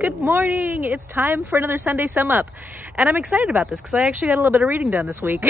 Good morning. It's time for another Sunday sum up. And I'm excited about this because I actually got a little bit of reading done this week.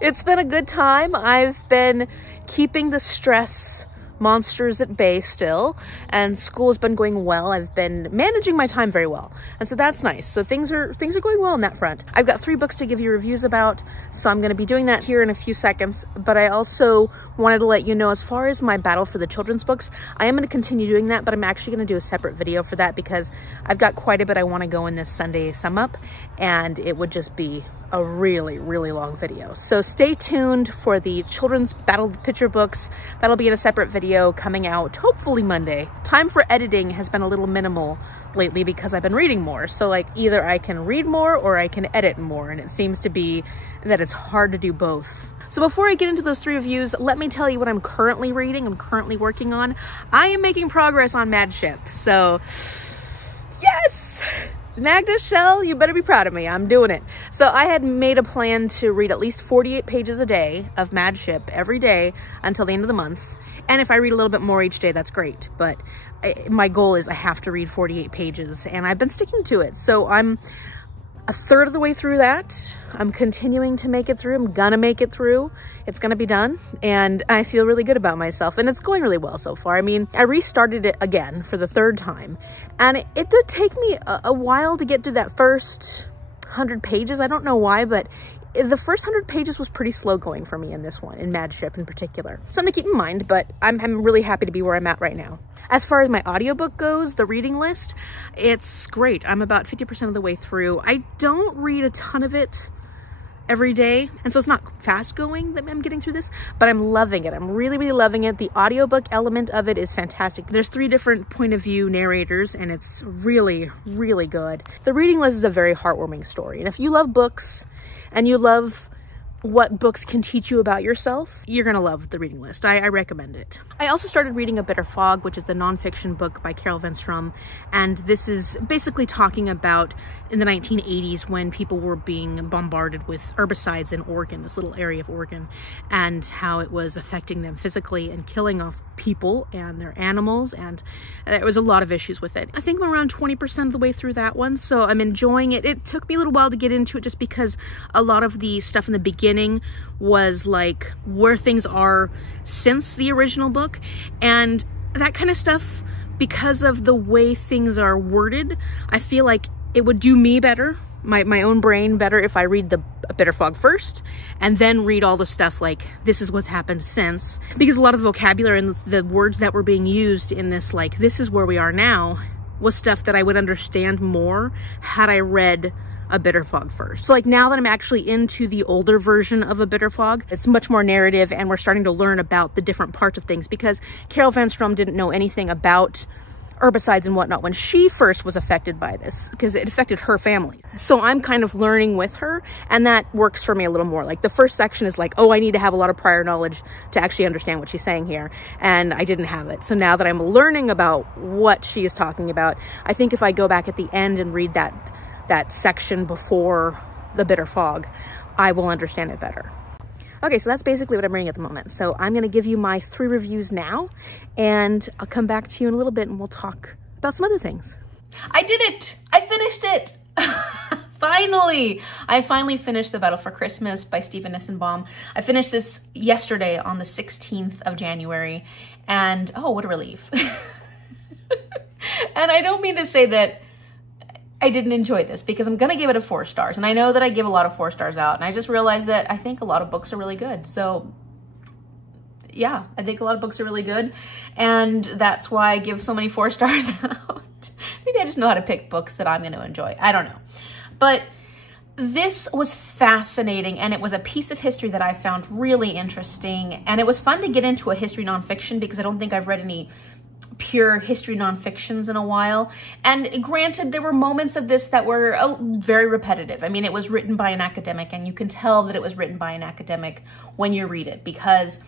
It's been a good time. I've been keeping the stress monsters at bay still, and school has been going well. I've been managing my time very well, and so that's nice. So things are going well on that front. I've got 3 books to give you reviews about, so I'm going to be doing that here in a few seconds. But I also wanted to let you know, as far as my battle for the children's books, I am going to continue doing that, but I'm actually going to do a separate video for that because I've got quite a bit I want to go in this Sunday sum up, and it would just be a really long video. So stay tuned for the children's battle picture books. That'll be in a separate video coming out hopefully Monday. Time for editing has been a little minimal lately because I've been reading more. So like either I can read more or I can edit more, and it seems to be that it's hard to do both. So before I get into those 3 reviews, let me tell you what I'm currently reading, I'm currently working on. I am making progress on Mad Ship. So yes! Magda Shell, you better be proud of me. I'm doing it. So I had made a plan to read at least 48 pages a day of Mad Ship every day until the end of the month. And if I read a little bit more each day, that's great. But my goal is I have to read 48 pages, and I've been sticking to it. So I'm a third of the way through that. I'm continuing to make it through. I'm gonna make it through. It's gonna be done, and I feel really good about myself, and it's going really well so far. I mean, I restarted it again for the 3rd time, and it did take me a while to get through that first 100 pages. I don't know why, but the first 100 pages was pretty slow going for me in this one, in Mad Ship in particular. Something to keep in mind, but I'm really happy to be where I'm at right now. As far as my audiobook goes, the reading list, it's great. I'm about 50% of the way through. I don't read a ton of it every day, and so it's not fast going that I'm getting through this, but I'm loving it. I'm really loving it. The audiobook element of it is fantastic. There's 3 different point of view narrators, and it's really good. The reading list is a very heartwarming story, and if you love books and you love what books can teach you about yourself, you're gonna love the reading list. I recommend it. I also started reading A Bitter Fog, which is the nonfiction book by Carol Van Strum, and this is basically talking about in the 1980s when people were being bombarded with herbicides in Oregon, this little area of Oregon, and how it was affecting them physically and killing off people and their animals, and there was a lot of issues with it. I think I'm around 20% of the way through that one, so I'm enjoying it. It took me a little while to get into it just because a lot of the stuff in the beginning was like where things are since the original book, and that kind of stuff, because of the way things are worded, I feel like it would do me better, my own brain better, if I read the Bitter Fog first and then read all the stuff like this is what's happened since, because a lot of the vocabulary and the words that were being used in this, like this is where we are now, was stuff that I would understand more had I read A Bitter Fog first. So like now that I'm actually into the older version of A Bitter Fog, it's much more narrative, and we're starting to learn about the different parts of things, because Carol Van Strum didn't know anything about herbicides and whatnot when she first was affected by this, because it affected her family. So I'm kind of learning with her, and that works for me a little more. Like the first section is like, oh, I need to have a lot of prior knowledge to actually understand what she's saying here, and I didn't have it. So now that I'm learning about what she is talking about, I think if I go back at the end and read that section before The Bitter Fog, I will understand it better. Okay, so that's basically what I'm reading at the moment. So I'm gonna give you my 3 reviews now, and I'll come back to you in a little bit and we'll talk about some other things. I did it! I finished it! Finally! I finally finished The Battle for Christmas by Stephen Nissenbaum. I finished this yesterday on the 16th of January, and oh, what a relief. And I don't mean to say that I didn't enjoy this, because I'm gonna give it a 4 stars, and I know that I give a lot of 4 stars out, and I just realized that I think a lot of books are really good. So yeah, I think a lot of books are really good, and that's why I give so many 4 stars out. Maybe I just know how to pick books that I'm gonna enjoy. I don't know. But this was fascinating, and it was a piece of history that I found really interesting, and it was fun to get into a history nonfiction, because I don't think I've read any pure history nonfictions in a while. And granted, there were moments of this that were very repetitive. I mean, it was written by an academic, and you can tell that it was written by an academic when you read it, because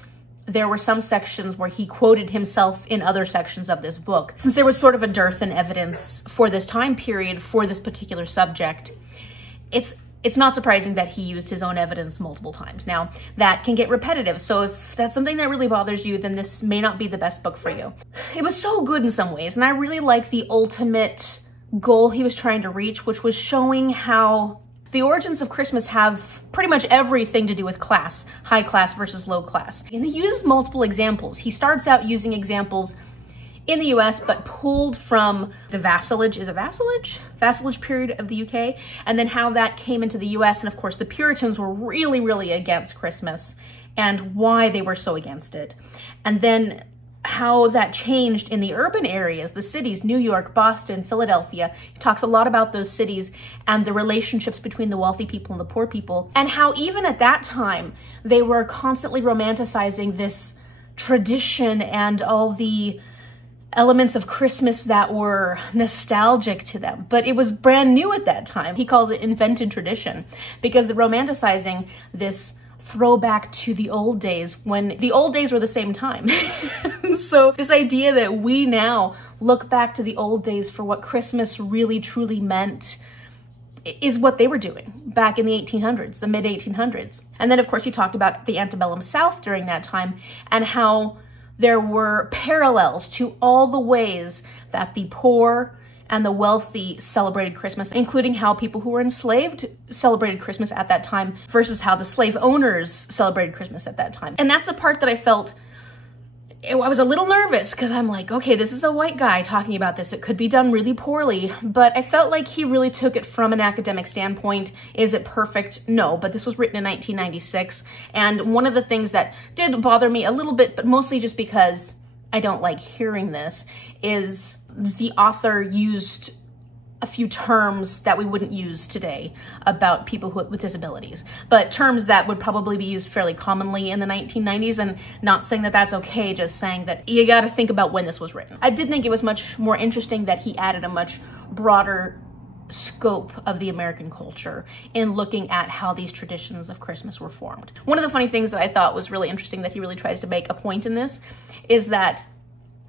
there were some sections where he quoted himself in other sections of this book. Since there was sort of a dearth in evidence for this time period for this particular subject, it's it's not surprising that he used his own evidence multiple times. Now, that can get repetitive, so if that's something that really bothers you, then this may not be the best book for you. It was so good in some ways, and I really like the ultimate goal he was trying to reach, which was showing how the origins of Christmas have pretty much everything to do with class, high class versus low class. And he uses multiple examples. He starts out using examples in the US, but pulled from the vassalage period of the UK, and then how that came into the US. And of course, the Puritans were really, really against Christmas and why they were so against it. And then how that changed in the urban areas, the cities, New York, Boston, Philadelphia. He talks a lot about those cities and the relationships between the wealthy people and the poor people, and how even at that time, they were constantly romanticizing this tradition and all the elements of Christmas that were nostalgic to them. But it was brand new at that time. He calls it invented tradition, because they're romanticizing this throwback to the old days, when the old days were the same time. So this idea that we now look back to the old days for what Christmas really truly meant is what they were doing back in the 1800s, the mid 1800s. And then of course he talked about the antebellum South during that time and how there were parallels to all the ways that the poor and the wealthy celebrated Christmas, including how people who were enslaved celebrated Christmas at that time versus how the slave owners celebrated Christmas at that time. And that's the part that I felt, I was a little nervous, because I'm like, okay, this is a white guy talking about this. It could be done really poorly, but I felt like he really took it from an academic standpoint. Is it perfect? No, but this was written in 1996. And one of the things that did bother me a little bit, but mostly just because I don't like hearing this, is the author used a few terms that we wouldn't use today about people with disabilities, but terms that would probably be used fairly commonly in the 1990s, and not saying that that's okay, just saying that you got to think about when this was written. I did think it was much more interesting that he added a much broader scope of the American culture in looking at how these traditions of Christmas were formed. One of the funny things that I thought was really interesting that he really tries to make a point in this is that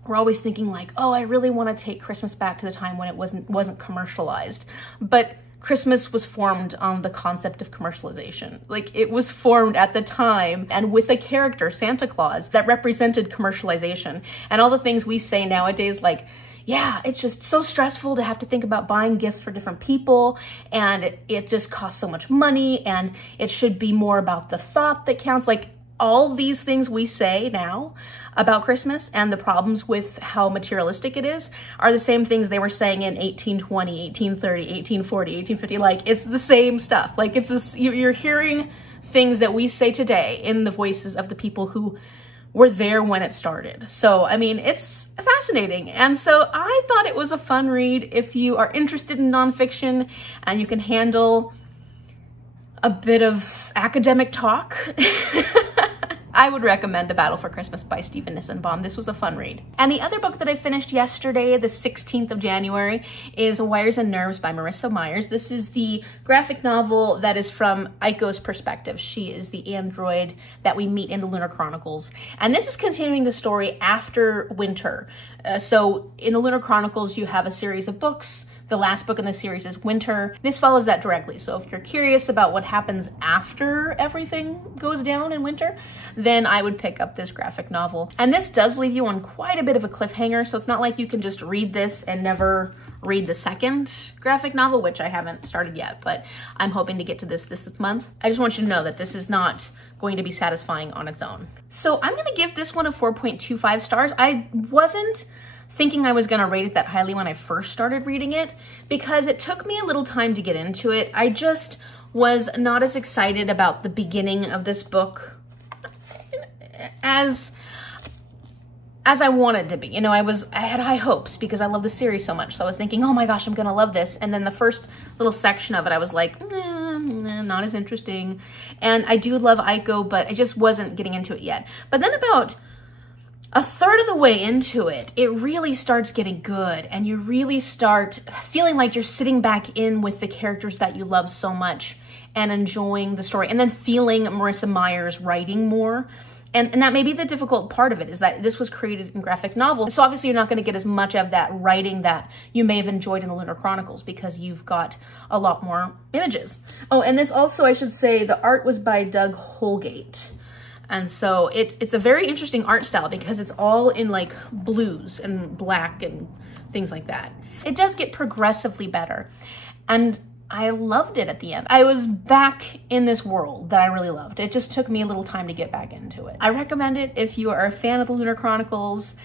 we're always thinking like, oh, I really want to take Christmas back to the time when it wasn't commercialized. But Christmas was formed on the concept of commercialization. Like, it was formed at the time and with a character, Santa Claus, that represented commercialization. And all the things we say nowadays, like, yeah, it's just so stressful to have to think about buying gifts for different people, and it just costs so much money, and it should be more about the thought that counts. Like, all these things we say now about Christmas and the problems with how materialistic it is are the same things they were saying in 1820, 1830, 1840, 1850. Like, it's the same stuff. Like, it's this, you're hearing things that we say today in the voices of the people who were there when it started. So, I mean, it's fascinating. And so I thought it was a fun read if you are interested in nonfiction and you can handle a bit of academic talk. I would recommend The Battle for Christmas by Stephen Nissenbaum. This was a fun read. And the other book that I finished yesterday, the 16th of January, is Wires and Nerves by Marissa Meyer. This is the graphic novel that is from Aiko's perspective. She is the android that we meet in the Lunar Chronicles. And this is continuing the story after winter. So in the Lunar Chronicles, you have a series of books. The last book in the series is Winter. This follows that directly. So if you're curious about what happens after everything goes down in winter, then I would pick up this graphic novel. And this does leave you on quite a bit of a cliffhanger. So it's not like you can just read this and never read the second graphic novel, which I haven't started yet, but I'm hoping to get to this month. I just want you to know that this is not going to be satisfying on its own. So I'm gonna give this one a 4.25 stars. I wasn't thinking I was gonna rate it that highly when I first started reading it, because it took me a little time to get into it. I just was not as excited about the beginning of this book as I wanted to be. You know, I had high hopes because I love the series so much. So I was thinking, oh my gosh, I'm gonna love this. And then the first little section of it, I was like, not as interesting. And I do love Aiko, but I just wasn't getting into it yet. But then about a third of the way into it, it really starts getting good, and you really start feeling like you're sitting back in with the characters that you love so much and enjoying the story, and then feeling Marissa Meyer's writing more. And that may be the difficult part of it, is that this was created in graphic novel. So obviously you're not going to get as much of that writing that you may have enjoyed in the Lunar Chronicles, because you've got a lot more images. Oh, and this also, I should say, the art was by Doug Holgate. And so it's a very interesting art style, because it's all in like blues and black and things like that. It does get progressively better. And I loved it at the end. I was back in this world that I really loved. It just took me a little time to get back into it. I recommend it if you are a fan of the Lunar Chronicles.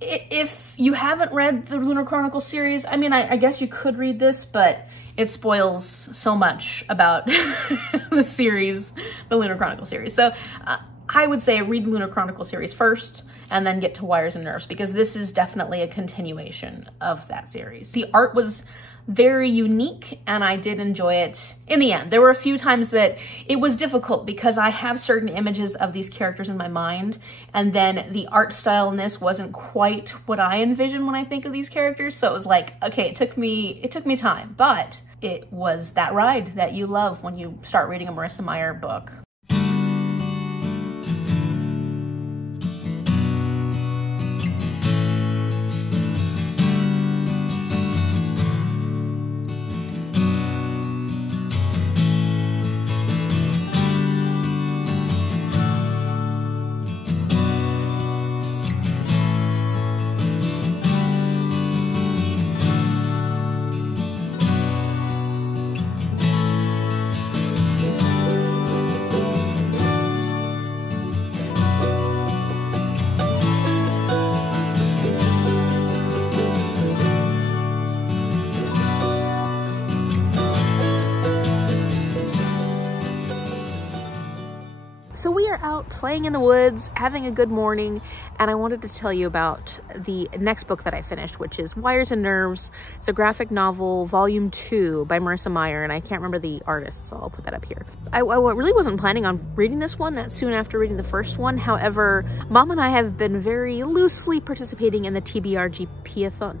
If you haven't read the Lunar Chronicles series, I mean, I guess you could read this, but it spoils so much about the series, the Lunar Chronicles series. So I would say read the Lunar Chronicles series first, and then get to Wires and Nerves, because this is definitely a continuation of that series. The art was very unique, and I did enjoy it in the end. There were a few times that it was difficult, because I have certain images of these characters in my mind, and then the art style in this wasn't quite what I envision when I think of these characters. So it was like, okay, it took me time, but it was that ride that you love when you start reading a Marissa Meyer book. So we are out playing in the woods, having a good morning, and I wanted to tell you about the next book that I finished, which is Wires and Nerves. It's a graphic novel, volume 2 by Marissa Meyer, and I can't remember the artist, so I'll put that up here. I really wasn't planning on reading this one that soon after reading the first one. However, Mom and I have been very loosely participating in the TBRGP-a-thon.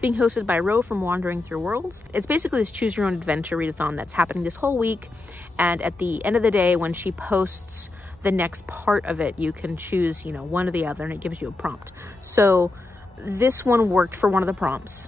Being hosted by Ro from Wandering Through Worlds. It's basically this choose your own adventure readathon that's happening this whole week, and at the end of the day, when she posts the next part of it, you can choose, you know, one or the other, and it gives you a prompt. So this one worked for one of the prompts,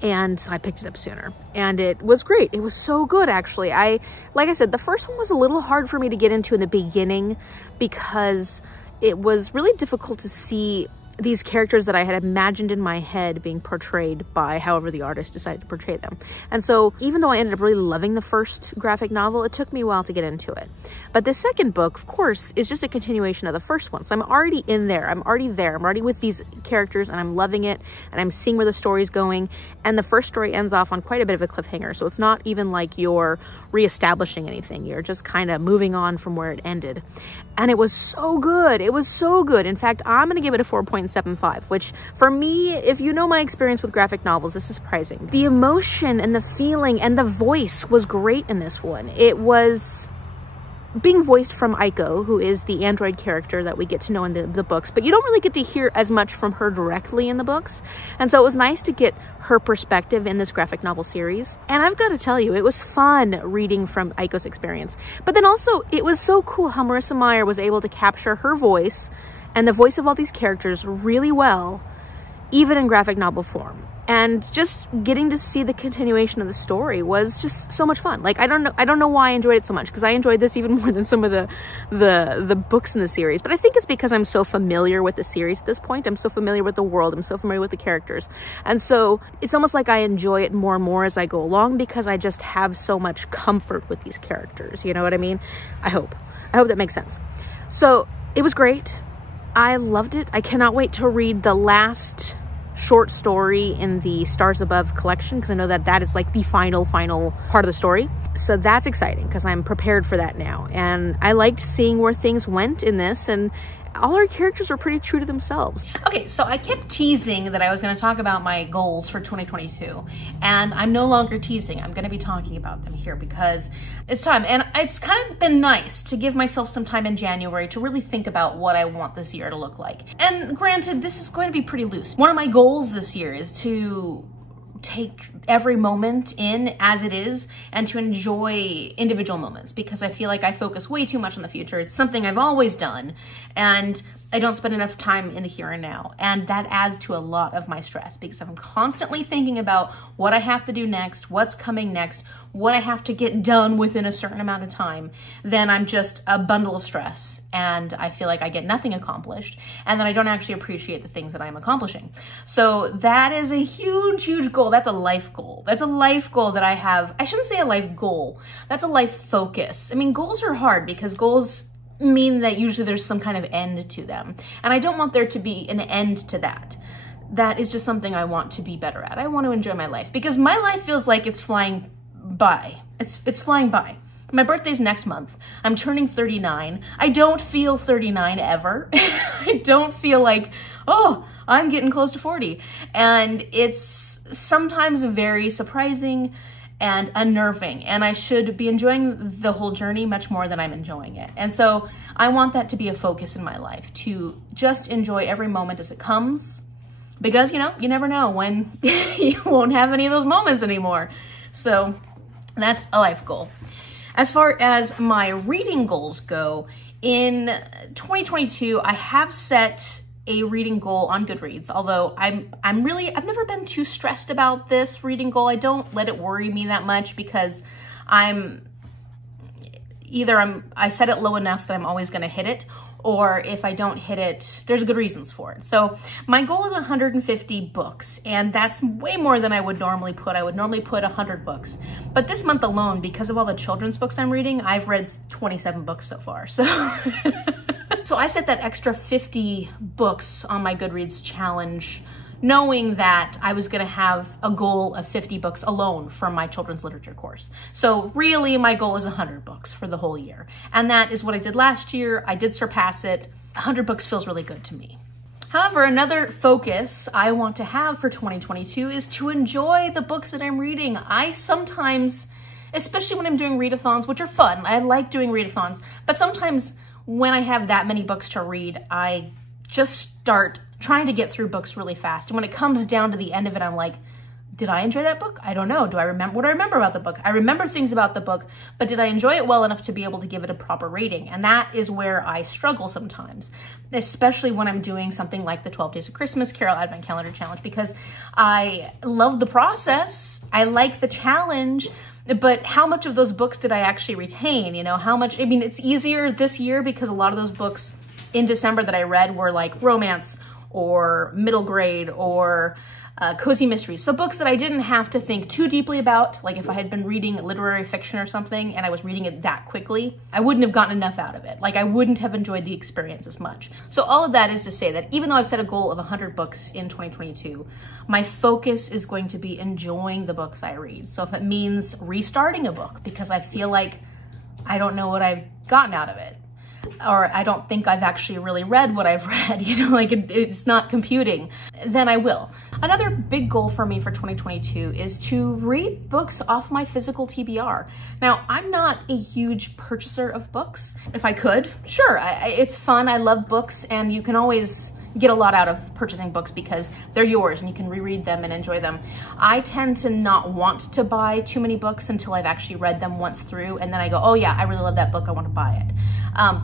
and so I picked it up sooner, and it was great. It was so good, actually. Like I said, the first one was a little hard for me to get into in the beginning, because it was really difficult to see these characters that I had imagined in my head being portrayed by however the artist decided to portray them. And so even though I ended up really loving the first graphic novel, it took me a while to get into it. But the second book, of course, is just a continuation of the first one. So I'm already in there. I'm already there. I'm already with these characters, and I'm loving it, and I'm seeing where the story's going. And the first story ends off on quite a bit of a cliffhanger. So it's not even like you're reestablishing anything. You're just kind of moving on from where it ended. And it was so good. It was so good. In fact, I'm going to give it a 4.75, which for me, if you know my experience with graphic novels, this is surprising. The emotion and the feeling and the voice was great in this one. It was being voiced from Aiko, who is the android character that we get to know in the books, but you don't really get to hear as much from her directly in the books. And so it was nice to get her perspective in this graphic novel series. And I've got to tell you, it was fun reading from Aiko's experience. But then also, it was so cool how Marissa Meyer was able to capture her voice and the voice of all these characters really well, even in graphic novel form. And just getting to see the continuation of the story was just so much fun. Like, I don't know why I enjoyed it so much, because I enjoyed this even more than some of the books in the series. But I think it's because I'm so familiar with the series at this point. I'm so familiar with the world. I'm so familiar with the characters. And so it's almost like I enjoy it more and more as I go along, because I just have so much comfort with these characters. You know what I mean? I hope that makes sense. So it was great. I loved it. I cannot wait to read the last short story in the Stars Above collection, because I know that is like the final part of the story. So that's exciting, because I'm prepared for that now. And I liked seeing where things went in this, and all our characters were pretty true to themselves. Okay, so I kept teasing that I was going to talk about my goals for 2022, and I'm no longer teasing. I'm going to be talking about them here because it's time. And it's kind of been nice to give myself some time in January to really think about what I want this year to look like. And granted, this is going to be pretty loose. One of my goals this year is to take every moment in as it is and to enjoy individual moments, because I feel like I focus way too much on the future. It's something I've always done, and I don't spend enough time in the here and now. And that adds to a lot of my stress because I'm constantly thinking about what I have to do next, what's coming next, what I have to get done within a certain amount of time. Then I'm just a bundle of stress, and I feel like I get nothing accomplished, and then I don't actually appreciate the things that I'm accomplishing. So that is a huge, huge goal. That's a life goal. That's a life goal that I have. I shouldn't say a life goal. That's a life focus. I mean, goals are hard because goals mean that usually there's some kind of end to them. And I don't want there to be an end to that. That is just something I want to be better at. I want to enjoy my life because my life feels like it's flying by. It's flying by. My birthday's next month. I'm turning 39. I don't feel 39 ever. I don't feel like, oh, I'm getting close to 40. And it's sometimes very surprising and unnerving, and I should be enjoying the whole journey much more than I'm enjoying it. And so I want that to be a focus in my life, to just enjoy every moment as it comes, because, you know, you never know when you won't have any of those moments anymore. So that's a life goal. As far as my reading goals go, in 2022, I have set a reading goal on Goodreads, although I've never been too stressed about this reading goal. I don't let it worry me that much because I set it low enough that I'm always going to hit it, or if I don't hit it, there's good reasons for it. So my goal is 150 books, and that's way more than I would normally put. I would normally put 100 books. But this month alone, because of all the children's books I'm reading, I've read 27 books so far. So so I set that extra 50 books on my Goodreads challenge, knowing that I was gonna have a goal of 50 books alone from my children's literature course. So really my goal is 100 books for the whole year. And that is what I did last year. I did surpass it. 100 books feels really good to me. However, another focus I want to have for 2022 is to enjoy the books that I'm reading. I sometimes, especially when I'm doing readathons, which are fun, I like doing readathons, but sometimes when I have that many books to read, I just start trying to get through books really fast. And when it comes down to the end of it, I'm like, did I enjoy that book? I don't know. Do I remember what I remember about the book? I remember things about the book, but did I enjoy it well enough to be able to give it a proper rating? And that is where I struggle sometimes, especially when I'm doing something like the 12 Days of Christmas Carol Advent Calendar Challenge, because I love the process. I like the challenge, but how much of those books did I actually retain? You know, how much, I mean, it's easier this year because a lot of those books in December that I read were like romance or middle grade or cozy mysteries. So books that I didn't have to think too deeply about. Like if I had been reading literary fiction or something and I was reading it that quickly, I wouldn't have gotten enough out of it. Like I wouldn't have enjoyed the experience as much. So all of that is to say that even though I've set a goal of 100 books in 2022, my focus is going to be enjoying the books I read. So if it means restarting a book because I feel like I don't know what I've gotten out of it, or I don't think I've actually really read what I've read, you know, like it's not computing, then I will. Another big goal for me for 2022 is to read books off my physical TBR. Now, I'm not a huge purchaser of books. If I could, sure, it's fun. I love books, and you can always get a lot out of purchasing books because they're yours and you can reread them and enjoy them. I tend to not want to buy too many books until I've actually read them once through, and then I go, oh yeah, I really love that book, I want to buy it.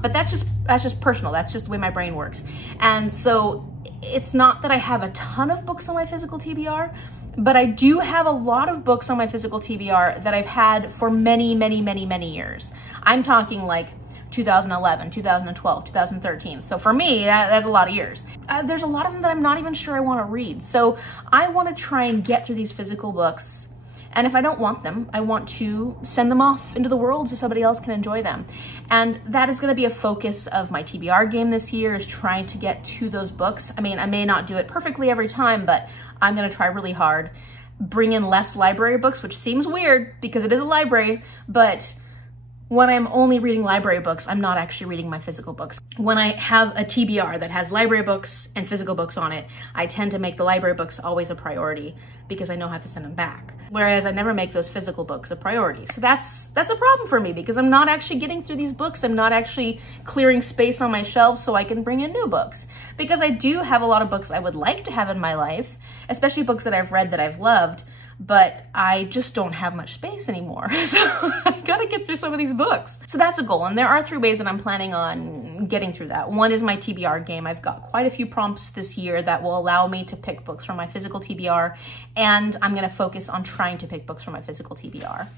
But that's just personal. That's just the way my brain works. And so it's not that I have a ton of books on my physical TBR, but I do have a lot of books on my physical TBR that I've had for many, many, many, many years. I'm talking like 2011, 2012, 2013. So for me, that's a lot of years. There's a lot of them that I'm not even sure I want to read. So I want to try and get through these physical books. And if I don't want them, I want to send them off into the world so somebody else can enjoy them. And that is going to be a focus of my TBR game this year, is trying to get to those books. I mean, I may not do it perfectly every time, but I'm going to try really hard. Bring in less library books, which seems weird because it is a library, but when I'm only reading library books, I'm not actually reading my physical books. When I have a TBR that has library books and physical books on it, I tend to make the library books always a priority because I know I have to send them back. Whereas I never make those physical books a priority. So that's a problem for me because I'm not actually getting through these books. I'm not actually clearing space on my shelves so I can bring in new books. Because I do have a lot of books I would like to have in my life, especially books that I've read that I've loved, but I just don't have much space anymore. So I gotta get through some of these books. So that's a goal. And there are 3 ways that I'm planning on getting through that. One is my TBR game. I've got quite a few prompts this year that will allow me to pick books from my physical TBR, and I'm gonna focus on trying to pick books from my physical TBR.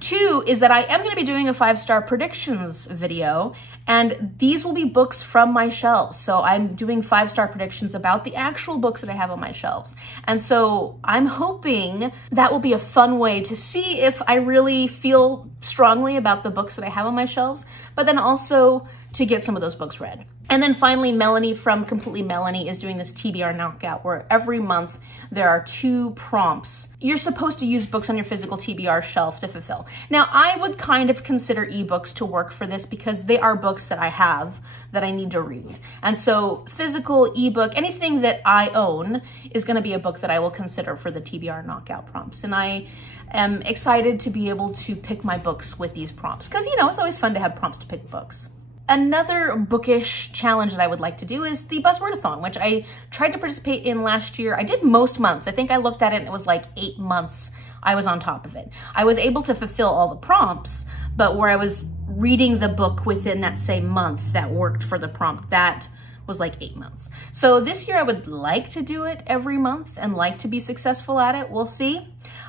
2 is that I am gonna be doing a 5-star predictions video, and these will be books from my shelves. So I'm doing 5-star predictions about the actual books that I have on my shelves. And so I'm hoping that will be a fun way to see if I really feel strongly about the books that I have on my shelves, but then also to get some of those books read. And then finally, Melanie from Completely Melanie is doing this TBR knockout where every month there are 2 prompts. You're supposed to use books on your physical TBR shelf to fulfill. Now, I would kind of consider ebooks to work for this because they are books that I have that I need to read. And so physical, ebook, anything that I own is gonna be a book that I will consider for the TBR knockout prompts. And I am excited to be able to pick my books with these prompts because, you know, it's always fun to have prompts to pick books. Another bookish challenge that I would like to do is the Buzzwordathon, which I tried to participate in last year. I did most months. I think I looked at it and it was like 8 months I was on top of it. I was able to fulfill all the prompts, but where I was reading the book within that same month that worked for the prompt, that was like 8 months. So this year I would like to do it every month and like to be successful at it. We'll see.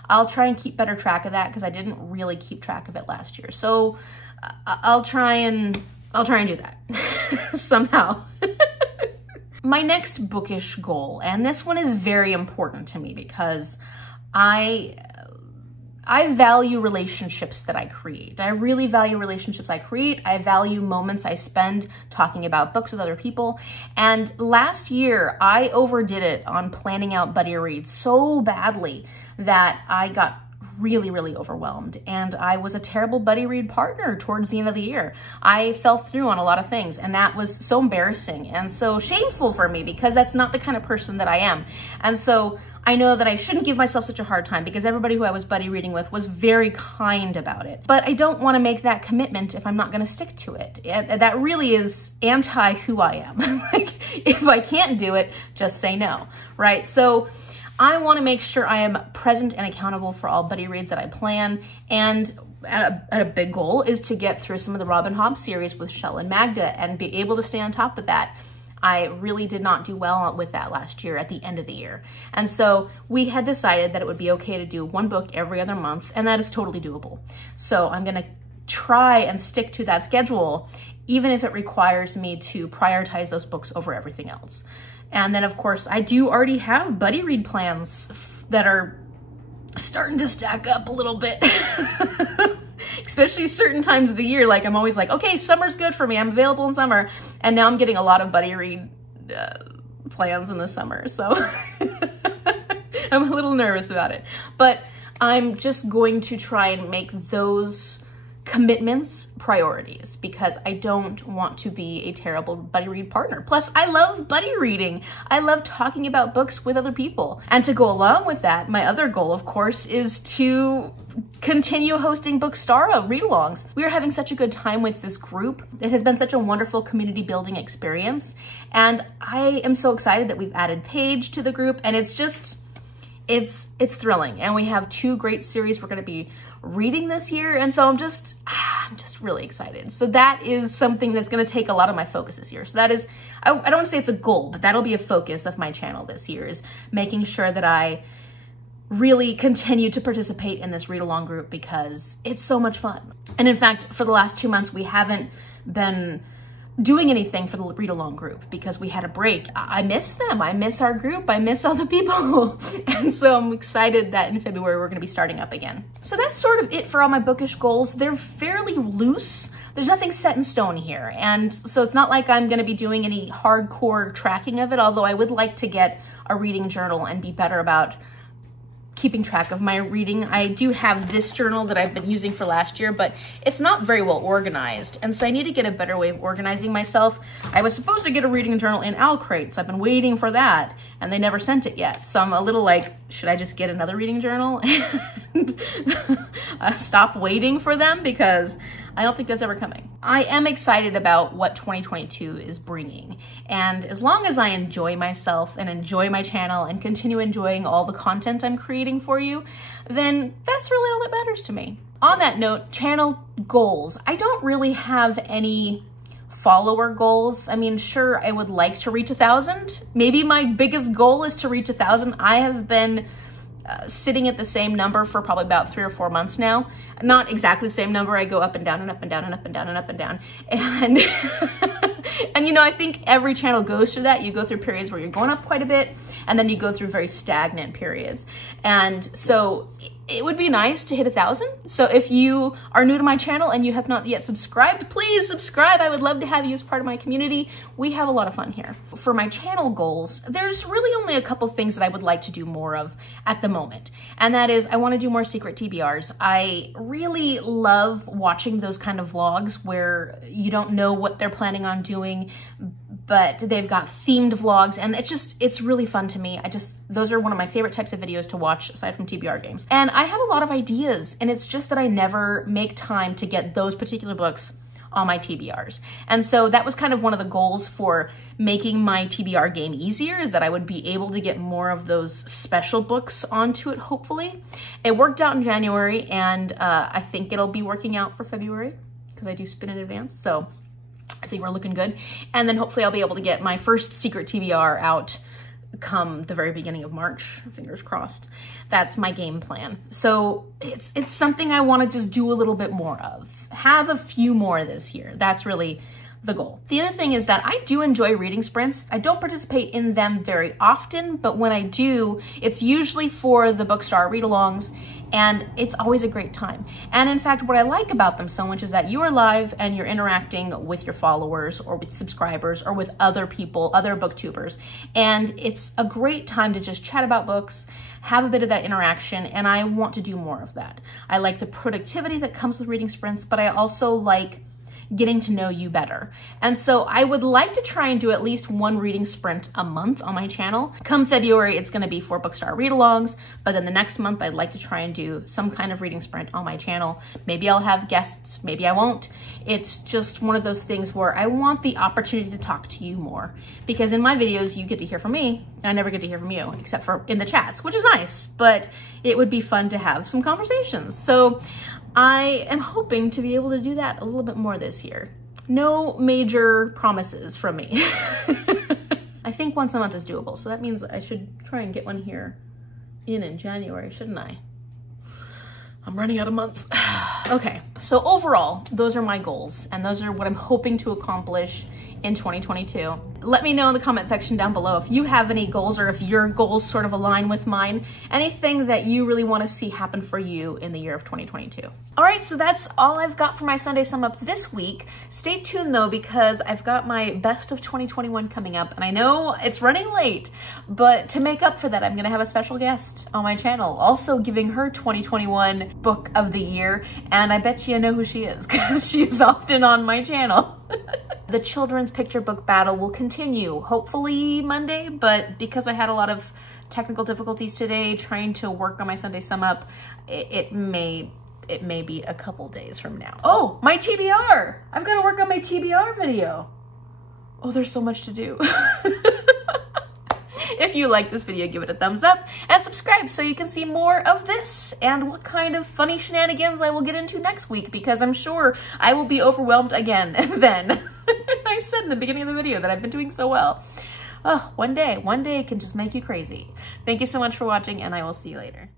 I'll try and keep better track of that because I didn't really keep track of it last year. So I'll try and do that somehow. My next bookish goal, and this one is very important to me because I value relationships that I create. I really value relationships I create. I value moments I spend talking about books with other people. And last year, I overdid it on planning out buddy reads so badly that I got really, really overwhelmed. And I was a terrible buddy read partner towards the end of the year. I fell through on a lot of things, and that was so embarrassing and so shameful for me because that's not the kind of person that I am. And so I know that I shouldn't give myself such a hard time because everybody who I was buddy reading with was very kind about it. But I don't want to make that commitment if I'm not going to stick to it. That really is anti who I am. Like, if I can't do it, just say no, right? So I want to make sure I am present and accountable for all buddy reads that I plan. And a big goal is to get through some of the Robin Hobb series with Shell and Magda and be able to stay on top of that. I really did not do well with that last year at the end of the year. And so we had decided that it would be okay to do 1 book every other month, and that is totally doable. So I'm going to try and stick to that schedule, even if it requires me to prioritize those books over everything else. And then, of course, I do already have buddy read plans that are starting to stack up a little bit, especially certain times of the year. Like, I'm always like, okay, summer's good for me. I'm available in summer. And now I'm getting a lot of buddy read plans in the summer. So I'm a little nervous about it. But I'm just going to try and make those commitments priorities because I don't want to be a terrible buddy read partner. Plus, I love buddy reading. I love talking about books with other people. And to go along with that, my other goal, of course, is to continue hosting Book Sara read-alongs. We are having such a good time with this group. It has been such a wonderful community building experience. And I am so excited that we've added Paige to the group, and it's just, it's thrilling. And we have 2 great series we're going to be reading this year, and so I'm just really excited. So that is something that's going to take a lot of my focus this year. So that is, I don't want to say it's a goal, but that'll be a focus of my channel this year, is making sure that I really continue to participate in this read-along group because it's so much fun. And in fact, for the last 2 months, we haven't been doing anything for the read-along group because we had a break. I miss them. I miss our group. I miss all the people. And so I'm excited that in February we're going to be starting up again. So that's sort of it for all my bookish goals. They're fairly loose. There's nothing set in stone here. And so it's not like I'm going to be doing any hardcore tracking of it, although I would like to get a reading journal and be better about keeping track of my reading. I do have this journal that I've been using for last year, but it's not very well organized. And so I need to get a better way of organizing myself. I was supposed to get a reading journal in Owl Crates. I've been waiting for that and they never sent it yet. So I'm a little like, should I just get another reading journal and stop waiting for them? Because I don't think that's ever coming. I am excited about what 2022 is bringing. And as long as I enjoy myself and enjoy my channel and continue enjoying all the content I'm creating for you, then that's really all that matters to me. On that note, channel goals. I don't really have any follower goals. I mean, sure, I would like to reach 1,000. Maybe my biggest goal is to reach 1,000. I have been sitting at the same number for probably about 3 or 4 months now. Not exactly the same number. I go up and down and up and down and up and down and up and down. And, and you know, I think every channel goes through that. You go through periods where you're going up quite a bit, and then you go through very stagnant periods. And so it would be nice to hit 1,000. So if you are new to my channel and you have not yet subscribed, please subscribe. I would love to have you as part of my community. We have a lot of fun here. For my channel goals, there's really only a couple things that I would like to do more of at the moment. And that is, I want to do more secret TBRs. I really love watching those kind of vlogs where you don't know what they're planning on doing, but they've got themed vlogs, and it's really fun to me. Those are one of my favorite types of videos to watch aside from TBR games. And I have a lot of ideas, and it's just that I never make time to get those particular books on my TBRs. And so that was kind of one of the goals for making my TBR game easier, is that I would be able to get more of those special books onto it, hopefully. It worked out in January, and I think it'll be working out for February, because I do spin in advance. So I think we're looking good. And then hopefully I'll be able to get my first secret TBR out come the very beginning of March, fingers crossed. That's my game plan. So it's something I want to just do a little bit more of. Have a few more this year. That's really the goal. The other thing is that I do enjoy reading sprints. I don't participate in them very often, but when I do, it's usually for the Bookstore read-alongs, and it's always a great time. And in fact, what I like about them so much is that you are live and you're interacting with your followers or with subscribers or with other people, other booktubers. And it's a great time to just chat about books, have a bit of that interaction, and I want to do more of that. I like the productivity that comes with reading sprints, but I also like getting to know you better. And so I would like to try and do at least one reading sprint a month on my channel. Come February, it's gonna be for Bookstore read-alongs, but then the next month I'd like to try and do some kind of reading sprint on my channel. Maybe I'll have guests, maybe I won't. It's just one of those things where I want the opportunity to talk to you more, because in my videos, you get to hear from me. I never get to hear from you, except for in the chats, which is nice, but it would be fun to have some conversations. So I am hoping to be able to do that a little bit more this year. No major promises from me. I think once a month is doable, so that means I should try and get one here in January, shouldn't I? I'm running out of month. Okay, so overall, those are my goals, and those are what I'm hoping to accomplish in 2022. Let me know in the comment section down below if you have any goals, or if your goals sort of align with mine, anything that you really want to see happen for you in the year of 2022. All right, so that's all I've got for my Sunday sum up this week. Stay tuned though, because I've got my best of 2021 coming up, and I know it's running late, but to make up for that, I'm gonna have a special guest on my channel, also giving her 2021 book of the year, and I bet you know who she is, because she is often on my channel. The children's picture book battle will continue, hopefully Monday, but because I had a lot of technical difficulties today trying to work on my Sunday sum up, it may be a couple days from now. Oh, my TBR! I've got to work on my TBR video. Oh, there's so much to do. If you like this video, give it a thumbs up and subscribe so you can see more of this and what kind of funny shenanigans I will get into next week, because I'm sure I will be overwhelmed again then. I said in the beginning of the video that I've been doing so well. Oh, one day can just make you crazy. Thank you so much for watching, and I will see you later.